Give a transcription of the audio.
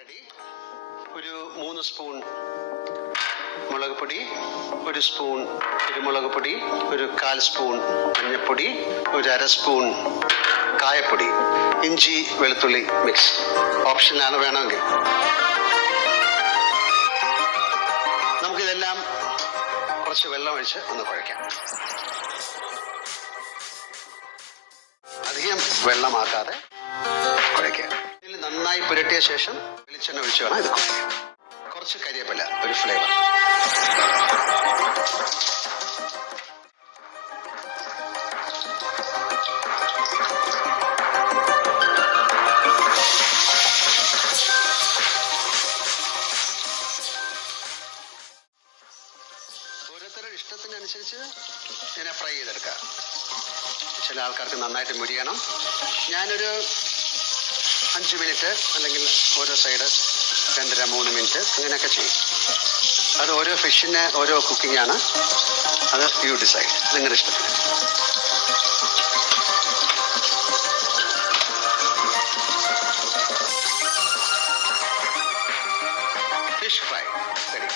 Ready. ഒരു 3 spoon മുളക് പൊടി, 1 സ്പൂൺ കുരുമുളക് പൊടി, ഒരു 1/4 സ്പൂൺ മഞ്ഞൾപ്പൊടി, ഒരു 1/2 സ്പൂൺ കായപ്പൊടി, ഇഞ്ചി വെളുത്തുള്ളി മിക്സ്. ഓപ്ഷനിലാണ്, വേണമെങ്കിൽ. നമുക്കിതെല്ലാം കുറച്ച് വെള്ളം ഒഴിച്ച് ഒന്ന് കുഴയ്ക്കാം. അധികം വെള്ളമാക്കാതെ കുഴയ്ക്കുക. ഇതിൽ നന്നായി പുരട്ടിയ ശേഷം വെളിച്ചെണ്ണ ഒഴിച്ച് വേണം ഇത് കുഴയ്ക്കാൻ. കുറച്ച് കരിവേപ്പില, ഒരു ഫ്ലേവർ. ഓരോരുത്തരുടെ ഇഷ്ടത്തിനനുസരിച്ച് ഇതിനെ ഫ്രൈ ചെയ്തെടുക്കുക. ചില ആൾക്കാർക്ക് നന്നായിട്ട് മുരിയണം. ഞാനൊരു 5 മിനിറ്റ് അല്ലെങ്കിൽ ഓരോ സൈഡ് 2-3 മിനിറ്റ് അങ്ങനെയൊക്കെ ചെയ്യും. അത് ഓരോ ഫിഷിന് ഓരോ കുക്കിംഗ് ആണ്. അത് യു ഡിസൈഡ്, നിങ്ങളുടെ ഇഷ്ടത്തിന്. Fish fry ready.